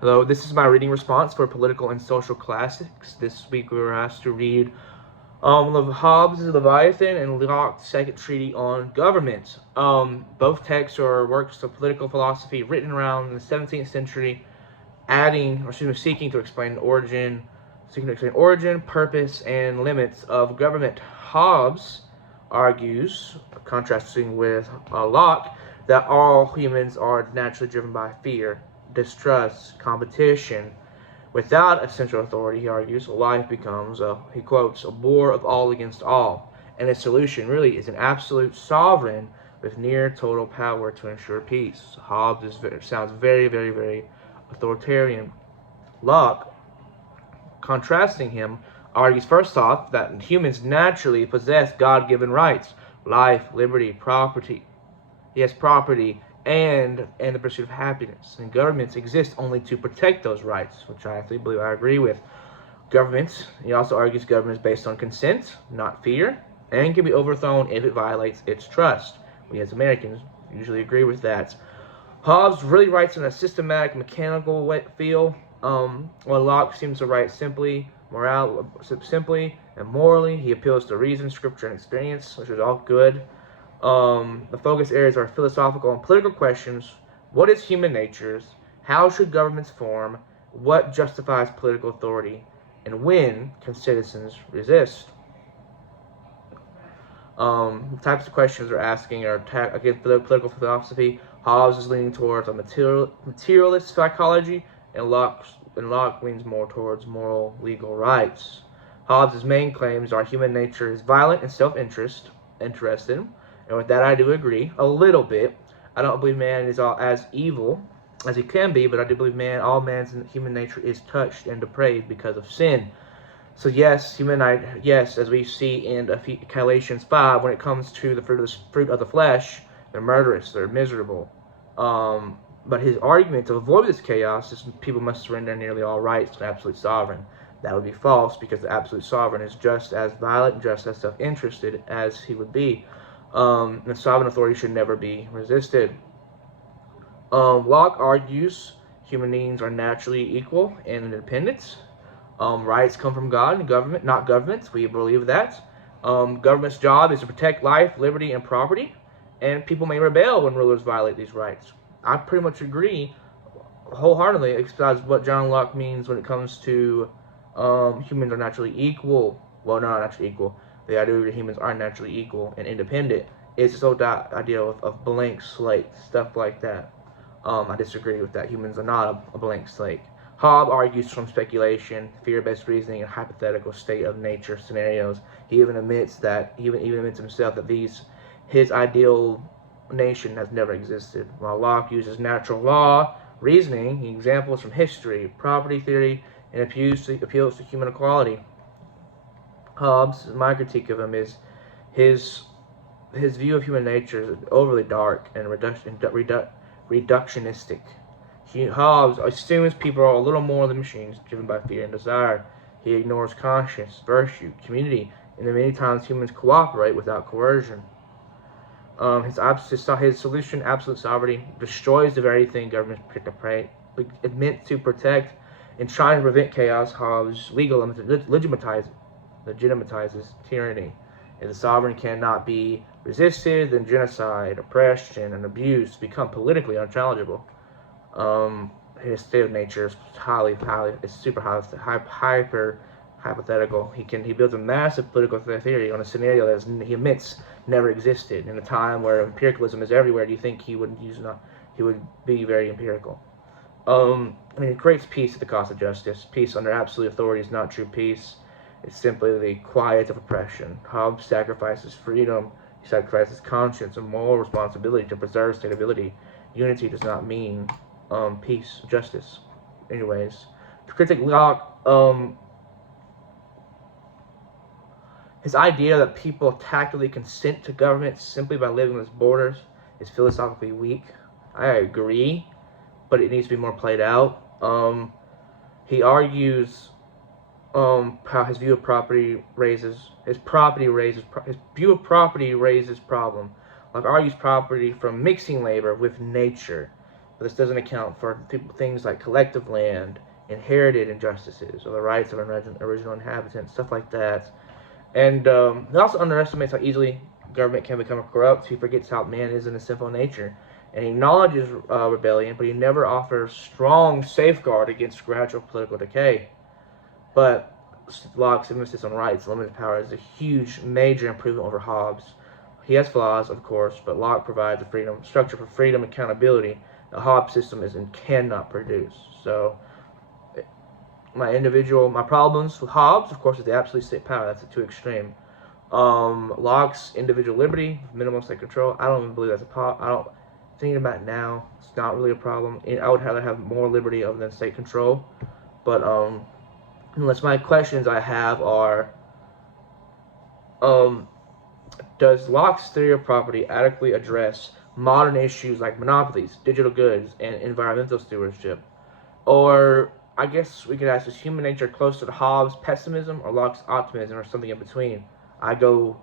Hello, this is my reading response for political and social classics. This week we were asked to read Hobbes' Leviathan and Locke's Second Treaty on Government. Both texts are works of political philosophy written around the 17th century, seeking to explain origin, purpose, and limits of government. Hobbes argues, contrasting with Locke, that all humans are naturally driven by fear, distrust, competition. Without a central authority, he argues, life becomes, he quotes, a war of all against all, and its solution really is an absolute sovereign with near total power to ensure peace. Hobbes sounds very, very, very authoritarian. Locke, contrasting him, argues first off that humans naturally possess God-given rights, life, liberty, property. Yes, property and the pursuit of happiness. And governments exist only to protect those rights, which I actually believe I agree with. Governments, he also argues government is based on consent, not fear, and can be overthrown if it violates its trust. We as Americans usually agree with that. Hobbes really writes in a systematic, mechanical feel, while Locke seems to write simply and morally. He appeals to reason, scripture, and experience, which is all good. The focus areas are philosophical and political questions. What is human nature? How should governments form? What justifies political authority? And when can citizens resist? Types of questions they're asking are against political philosophy. Hobbes is leaning towards a materialist psychology, and Locke leans more towards moral, legal rights. Hobbes' main claims are human nature is violent and self-interested. And with that, I do agree a little bit. I don't believe man is all as evil as he can be, but I do believe all man's human nature is touched and depraved because of sin. So yes, as we see in Galatians 5, when it comes to the fruit of the flesh, they're murderous, they're miserable. But his argument to avoid this chaos is people must surrender nearly all rights to an absolute sovereign. That would be false, because the absolute sovereign is just as violent and just as self-interested as he would be. The sovereign authority should never be resisted. Locke argues human beings are naturally equal and independent. Rights come from God and government, not governments. We believe that. Government's job is to protect life, liberty, and property, and people may rebel when rulers violate these rights. I pretty much agree wholeheartedly, besides what John Locke means when it comes to humans are naturally equal. Well, no, not naturally equal. The idea that humans are naturally equal and independent is this whole idea of blank slate, stuff like that. I disagree with that. Humans are not a blank slate. Hobbes argues from speculation, fear-based reasoning, and hypothetical state of nature scenarios. He even admits himself that his ideal nation has never existed. While Locke uses natural law, reasoning, examples from history, property theory, and appeals to human equality. Hobbes, my critique of him is his view of human nature is overly dark and reductionistic. Hobbes assumes people are a little more than machines driven by fear and desire. He ignores conscience, virtue, community, and then many times humans cooperate without coercion. His solution, absolute sovereignty, destroys the very thing governments meant to protect. In trying to prevent chaos, Hobbes legitimizes tyranny. If the sovereign cannot be resisted, then genocide, oppression, and abuse become politically unchallengeable. His state of nature is super hyper hypothetical. He builds a massive political theory on a scenario that he admits never existed. In a time where empiricalism is everywhere, do you think he would be very empirical? It creates peace at the cost of justice. Peace under absolute authority is not true peace. It's simply the quiet of oppression. Hobbes sacrifices freedom. He sacrifices conscience and moral responsibility to preserve stability. Unity does not mean peace, justice. Anyways, to critic Locke, his idea that people tacitly consent to government simply by living within its borders is philosophically weak. I agree, but it needs to be more played out. He argues how his view of property raises problem. Like argues property from mixing labor with nature. but this doesn't account for things like collective land, inherited injustices, or the rights of original inhabitants, stuff like that. And he also underestimates how easily government can become corrupt. He forgets how man is in his sinful nature. And he acknowledges rebellion, but he never offers strong safeguard against gradual political decay. But Locke's emphasis on rights, limited power, is a huge, major improvement over Hobbes. He has flaws, of course, but Locke provides a structure for freedom and accountability the Hobbes system is and cannot produce. So my problems with Hobbes, of course, is the absolute state power. That's too extreme. Locke's individual liberty, minimal state control. I don't even believe that's I don't. Thinking about it now, it's not really a problem. I would rather have more liberty other than state control. But unless my questions I have are, does Locke's theory of property adequately address modern issues like monopolies, digital goods, and environmental stewardship? Or I guess we could ask, is human nature closer to Hobbes' pessimism or Locke's optimism, or something in between? I don't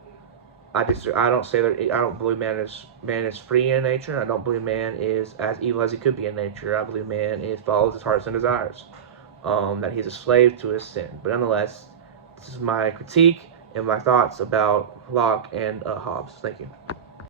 say that. I don't believe man is free in nature. I don't believe man is as evil as he could be in nature. I believe man follows his hearts and desires. That he's a slave to his sin. But nonetheless, this is my critique and my thoughts about Locke and Hobbes. Thank you.